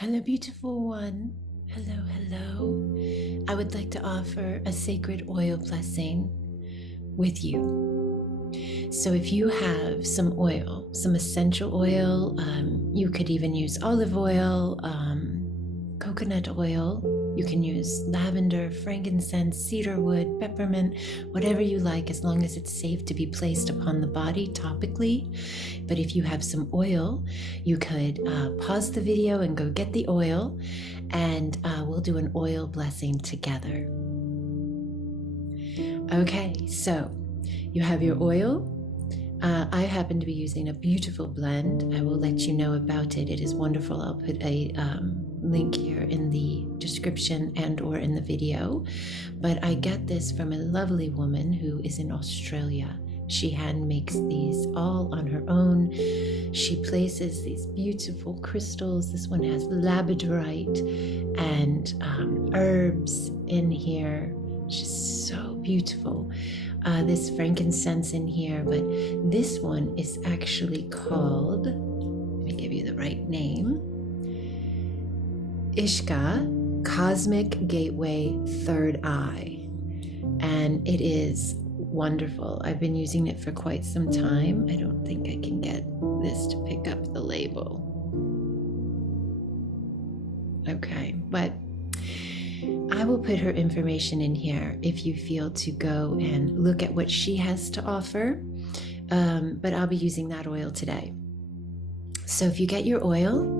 Hello, beautiful one. Hello, hello. I would like to offer a sacred oil blessing with you. So if you have some oil, some essential oil, you could even use olive oil, coconut oil. You can use lavender, frankincense, cedarwood, peppermint, whatever you like, as long as it's safe to be placed upon the body topically. But if you have some oil, you could pause the video and go get the oil, and we'll do an oil blessing together. Okay, so you have your oil. I happen to be using a beautiful blend. I will let you know about it. It is wonderful. I'll put a link here in the description and or in the video. But I get this from a lovely woman who is in Australia. She hand makes these all on her own. She places these beautiful crystals. This one has labradorite and herbs in here. Just so beautiful. This frankincense in here, but this one is actually called, let me give you the right name, Ishka Cosmic Gateway Third Eye. And it is wonderful. I've been using it for quite some time. I don't think I can get this to pick up the label. Okay, but I will put her information in here if you feel to go and look at what she has to offer. But I'll be using that oil today. So if you get your oil,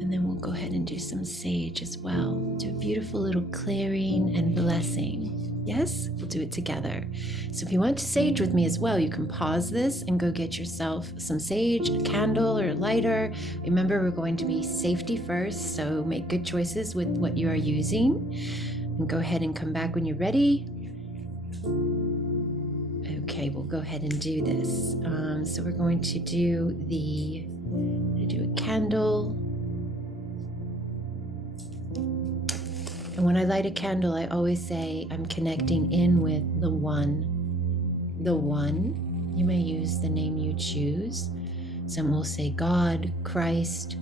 and then we'll go ahead and do some sage as well. Do a beautiful little clearing and blessing. Yes, we'll do it together. So if you want to sage with me as well, you can pause this and go get yourself some sage, a candle or a lighter. Remember, we're going to be safety first, so make good choices with what you are using. And go ahead and come back when you're ready. Okay, we'll go ahead and do this. So we're going to do a candle. And when I light a candle, I always say I'm connecting in with the one. The one. You may use the name you choose. Some will say God, Christ,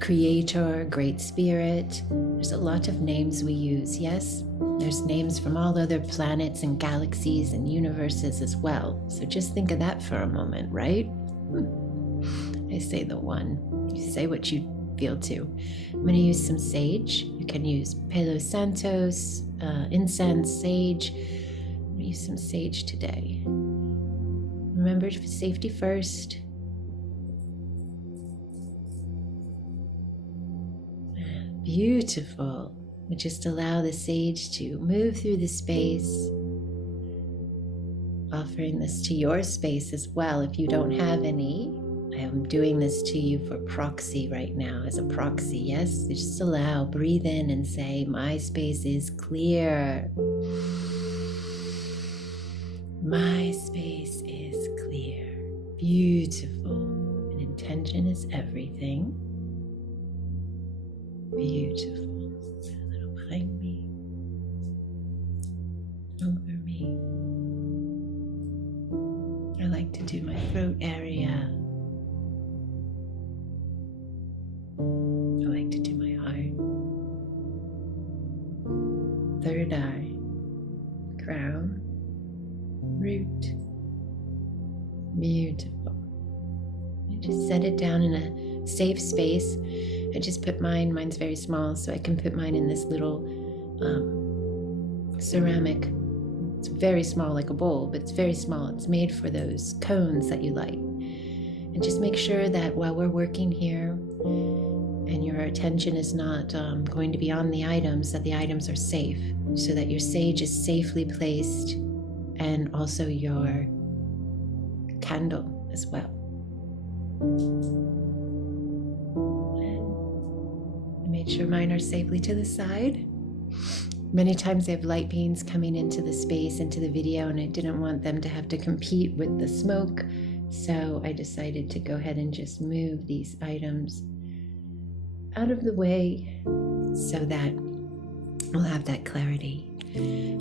Creator, Great Spirit. There's a lot of names we use, yes? There's names from all other planets and galaxies and universes as well. So just think of that for a moment, right? I say the one. You say what you feel to. I'm going to use some sage. You can use Palo Santos, incense, sage. I'm going to use some sage today. Remember, safety first. Beautiful. We just allow the sage to move through the space, offering this to your space as well. If you don't have any, I am doing this to you for proxy right now, as a proxy, yes? Just allow, breathe in and say, my space is clear. My space is clear. Beautiful. And intention is everything. Beautiful. A little behind me. Over me. I like to do my throat area. I like to do my heart. Third eye. Crown. Root. Beautiful. I just set it down in a safe space. I just put mine's very small, so I can put mine in this little ceramic. It's very small, like a bowl, but it's very small. It's made for those cones that you light. And just make sure that while we're working here and your attention is not going to be on the items, that the items are safe, so that your sage is safely placed, and also your candle as well. I made sure mine are safely to the side. Many times I have light beams coming into the space, into the video, and I didn't want them to have to compete with the smoke. So I decided to go ahead and just move these items out of the way so that we'll have that clarity.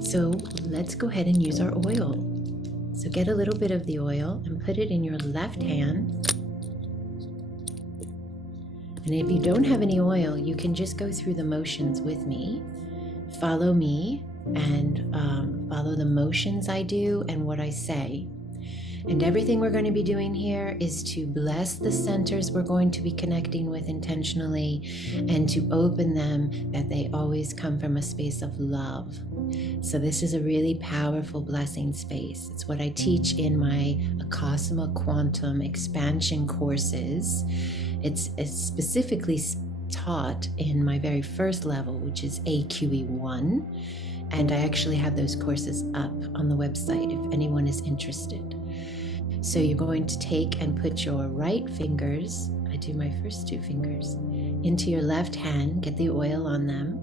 So let's go ahead and use our oil. So get a little bit of the oil and put it in your left hand. And if you don't have any oil, you can just go through the motions with me. Follow me and follow the motions I do and what I say. And everything we're going to be doing here is to bless the centers we're going to be connecting with intentionally and to open them that they always come from a space of love. So this is a really powerful blessing space. It's what I teach in my Acasma Quantum Expansion courses. It's specifically taught in my very first level, which is AQE1. And I actually have those courses up on the website if anyone is interested. So you're going to take and put your right fingers, I do my first two fingers, into your left hand, get the oil on them,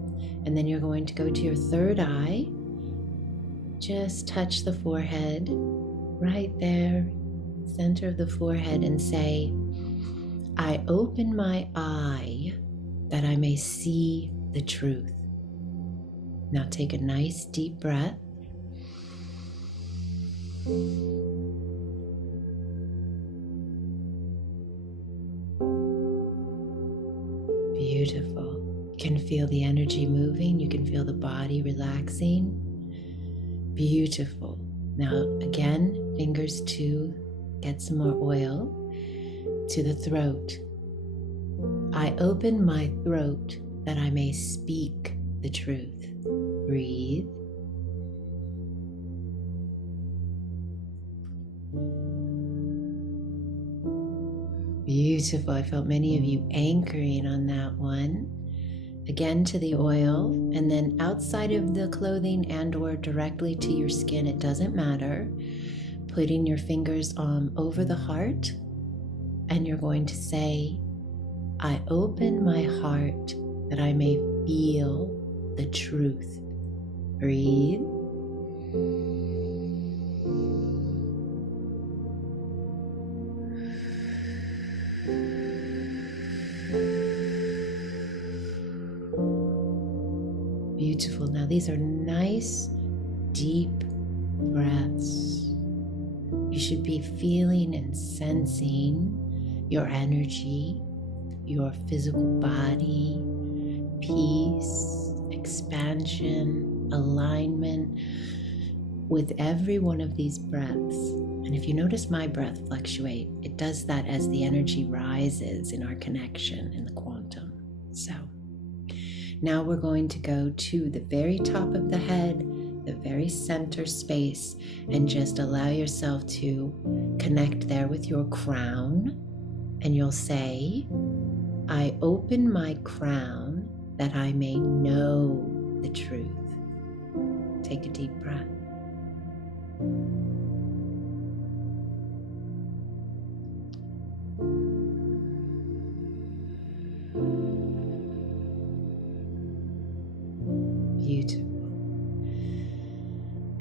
and then you're going to go to your third eye, just touch the forehead, right there, center of the forehead, and say, I open my eye that I may see the truth. Now take a nice deep breath. Beautiful. You can feel the energy moving. You can feel the body relaxing. Beautiful. Now again, fingers to get some more oil to the throat. I open my throat that I may speak the truth. Breathe. Beautiful. I felt many of you anchoring on that one. Again to the oil, and then outside of the clothing and or directly to your skin, it doesn't matter. Putting your fingers over the heart, and you're going to say, I open my heart that I may feel the truth. Breathe. Beautiful. Now these are nice, deep breaths. You should be feeling and sensing your energy, your physical body, peace, expansion, alignment with every one of these breaths. And if you notice my breath fluctuate, it does that as the energy rises in our connection in the quantum. So now we're going to go to the very top of the head, the very center space, and just allow yourself to connect there with your crown. And you'll say, I open my crown that I may know the truth. Take a deep breath. Beautiful.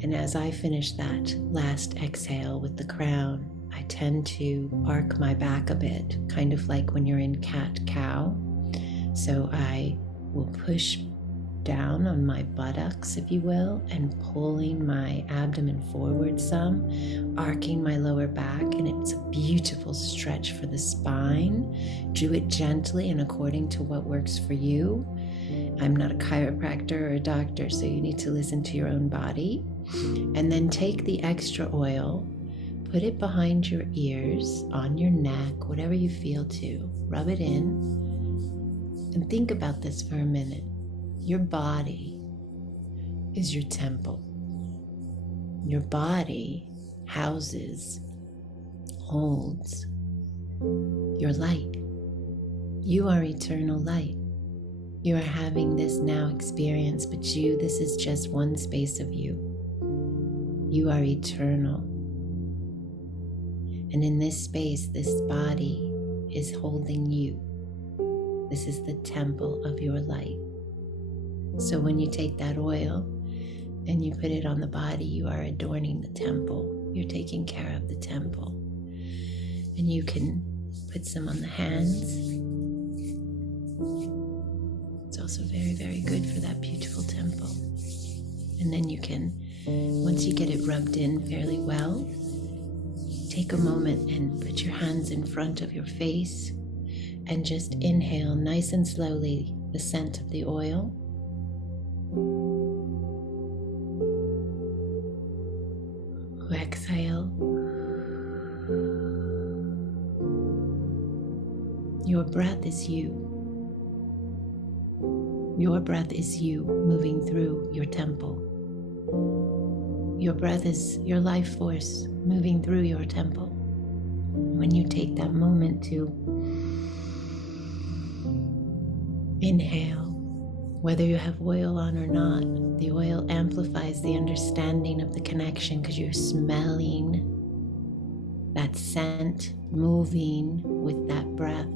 And as I finish that last exhale with the crown, I tend to arc my back a bit, kind of like when you're in cat-cow. So I will push down on my buttocks, if you will, and pulling my abdomen forward some, arcing my lower back, and it's a beautiful stretch for the spine. Do it gently and according to what works for you. I'm not a chiropractor or a doctor, so you need to listen to your own body. And then take the extra oil, put it behind your ears, on your neck, whatever you feel to. Rub it in and think about this for a minute. Your body is your temple. Your body houses, holds your light. You are eternal light. You are having this now experience, but this is just one space of you. You are eternal. And in this space, this body is holding you. This is the temple of your light. So when you take that oil and you put it on the body, you are adorning the temple. You're taking care of the temple. And you can put some on the hands. It's also very, very good for that beautiful temple. And then you can, once you get it rubbed in fairly well, take a moment and put your hands in front of your face And just inhale nice and slowly the scent of the oil. Exhale. Your breath is you. Your breath is you moving through your temple. Your breath is your life force moving through your temple. When you take that moment to inhale, whether you have oil on or not, the oil amplifies the understanding of the connection because you're smelling that scent moving with that breath.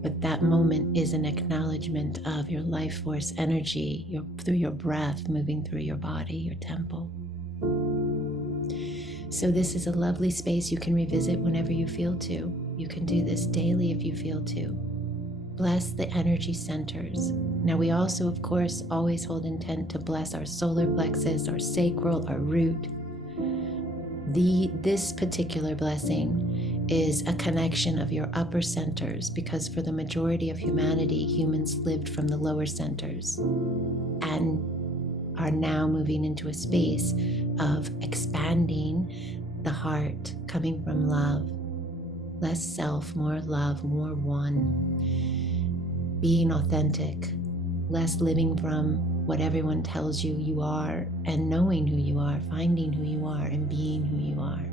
But that moment is an acknowledgement of your life force energy through your breath moving through your body, your temple. So this is a lovely space you can revisit whenever you feel to. You can do this daily if you feel to. Bless the energy centers. Now we also, of course, always hold intent to bless our solar plexus, our sacral, our root. This particular blessing is a connection of your upper centers, because for the majority of humanity, humans lived from the lower centers and are now moving into a space of expanding the heart, coming from love, less self, more love, more one, being authentic, less living from what everyone tells you you are, and knowing who you are, finding who you are, and being who you are.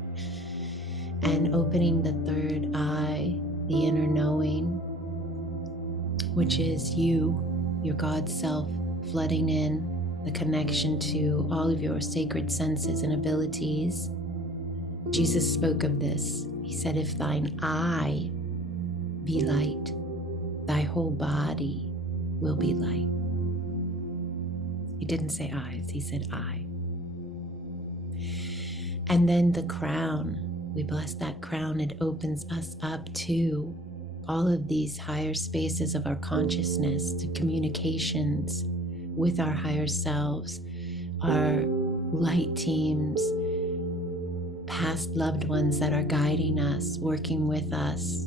And opening the third eye, the inner knowing, which is you, your God self, flooding in the connection to all of your sacred senses and abilities. Jesus spoke of this. He said, if thine eye be light, thy whole body will be light. He didn't say eyes, he said eye. And then the crown. We bless that crown. It opens us up to all of these higher spaces of our consciousness, to communications with our higher selves, our light teams, past loved ones that are guiding us, working with us.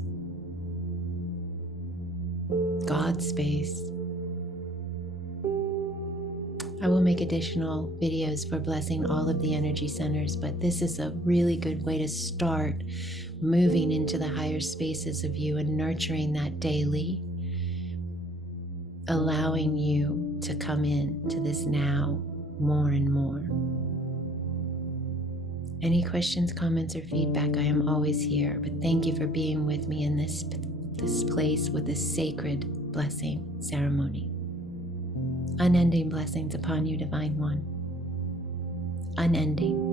God space. I will make additional videos for blessing all of the energy centers, but this is a really good way to start moving into the higher spaces of you and nurturing that daily, allowing you to come in to this now more and more. Any questions, comments, or feedback, I am always here, but thank you for being with me in this place with this sacred blessing ceremony. Unending blessings upon you, Divine One. Unending.